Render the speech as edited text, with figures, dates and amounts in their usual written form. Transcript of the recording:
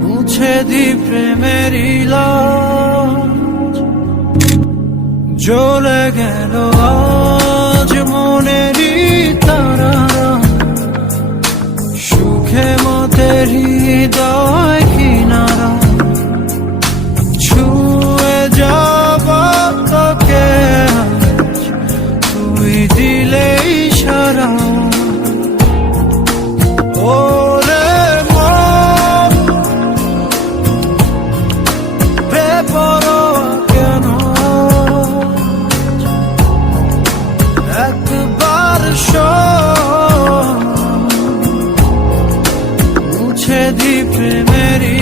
মুছে দি প্রেমেরই লাজ, জ্বলে গেল আজ মনেরই তারা, সুখে মতের হৃদয় কিনারা, ছুঁয়ে যাব তোকে আজ, তুই দিলেই সারা। ওরে মন বেপরোয়া কেন, একবার শোন, মুছে দি প্রেমেরই